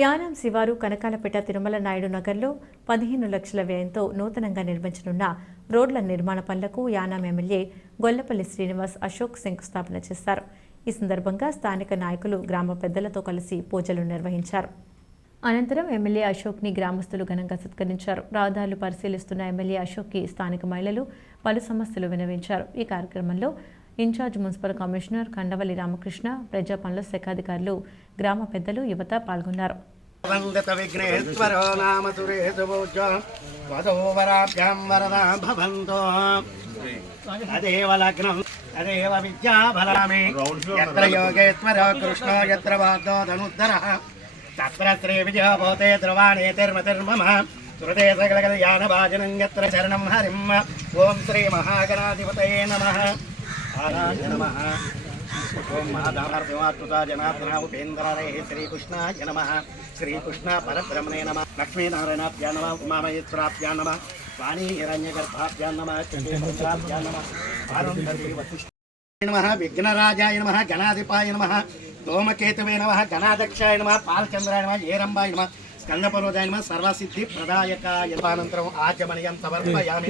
యానాం శివారు కనకాలపేట తిరుమల నాయుడు నగర్లో 15 లక్షల వ్యయంతో నూతనంగా నిర్మించనున్న రోడ్ల నిర్మాణ పనులకు యానాం ఎమ్మెల్యే గొల్లపల్లి శ్రీనివాస్ అశోక్ శంకుస్థాపన చేశారు. ఈ సందర్భంగా స్థానిక నాయకులు గ్రామ పెద్దలతో కలిసి పూజలు నిర్వహించారు. అనంతరం ఎమ్మెల్యే అశోక్ని గ్రామస్తులు ఘనంగా సత్కరించారు. రహదారులు పరిశీలిస్తున్న ఎమ్మెల్యే అశోక్కి స్థానిక మహిళలు పలు సమస్యలు విన్నవించారు. ఈ కార్యక్రమంలో incharge municipal commissioner Kandavalli Ramakrishna, ప్రజా పనుల శాఖ అధికారులు, గ్రామ పెద్దలు, యువత పాల్గొన్నారు. ఓం శ్రీ మహాగణాధిపతయే నమః. నమః. ఓం మహాదామార్తిమాతృతా జనార్దన ఉపేంద్రాయ శ్రీకృష్ణాయ నమః. శ్రీకృష్ణ పరబ్రహ్మణే నమః. లక్ష్మీనారాయణాభ్యా నమః. ఉమామహేశ్వరాభ్యా నమః. వాణీ హిరణ్యగర్భాభ్యా నమః. చండీపుత్రాభ్యా నమః. నమః. విఘ్నరాజాయ నమః. గణాధిపాయ నమః. ధూమకేతువే నమః. గణాధ్యక్షాయ నమః. పాలచంద్రాయ నమః. ఏరంబాయ నమః. స్కందపరోధాయ నమః. సర్వసిద్ధి ప్రదాయకాయ అనంతరం ఆచమనీయం సమర్పయామి.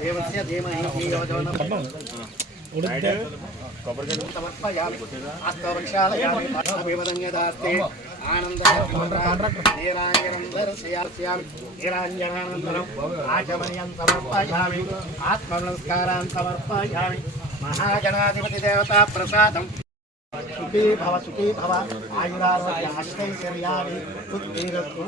దేవస్య ధీమహి ధియో యో నః సమర్పయామి. అష్టవృక్షాలయామి అభివదన్యదాస్తే ఆనందరాంజనం నిరాంజనానంతరం ఆచమనీయం సమర్పయామి. ఆత్మనమస్కారాన్ సమర్పయామి. మహాగణాధిపతి దేవతా ప్రసాదం. సుఖీ భవ సుఖీ భవ. ఆయురారోగ్య అష్టైశ్వర్యాన్ని ఉత్తీరస్తు.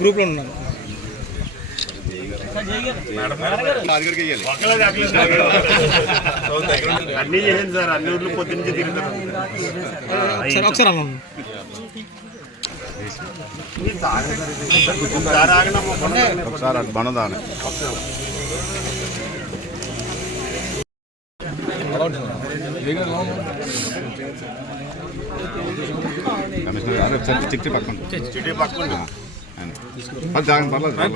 గ్రూప్ లో ఉన్నాను. అన్ని చేసింది సార్. అన్ని ఊర్లు పొద్దున్నే తిరుగుతారు. ఒకసారి బనదాని కమిషనర్ గారు చిట్టి పక్కన జాగ్రత్త పర్లేదు.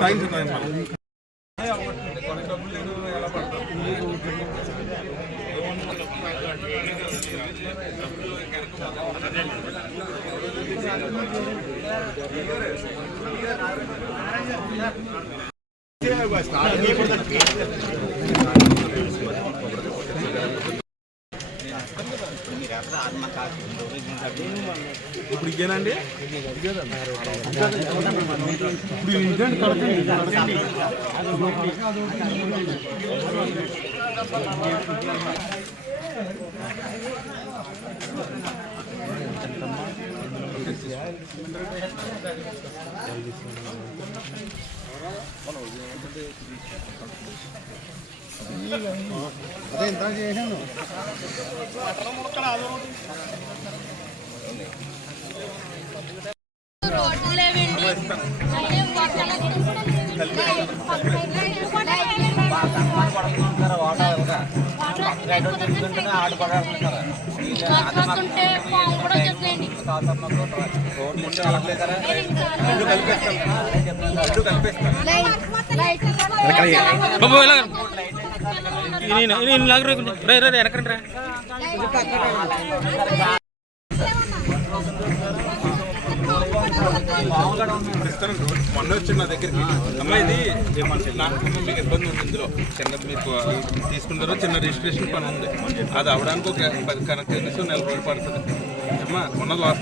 ఇప్పుడు ఇదేనండి. ఇప్పుడు ఇంకేంటి అదే ఇంత చేసాను. మొన్న వచ్చింది నా దగ్గరికి. అమ్మా ఇది మీకు ఇబ్బంది ఉంది, ఇందులో చిన్న మీకు తీసుకుంటారో చిన్న రిజిస్ట్రేషన్ పని ఉంది. అది అవడానికి ఒక 10 కనెక్ట్ నెల రోజులు పడుతుంది. అమ్మా ఉన్నది వాస్తవం.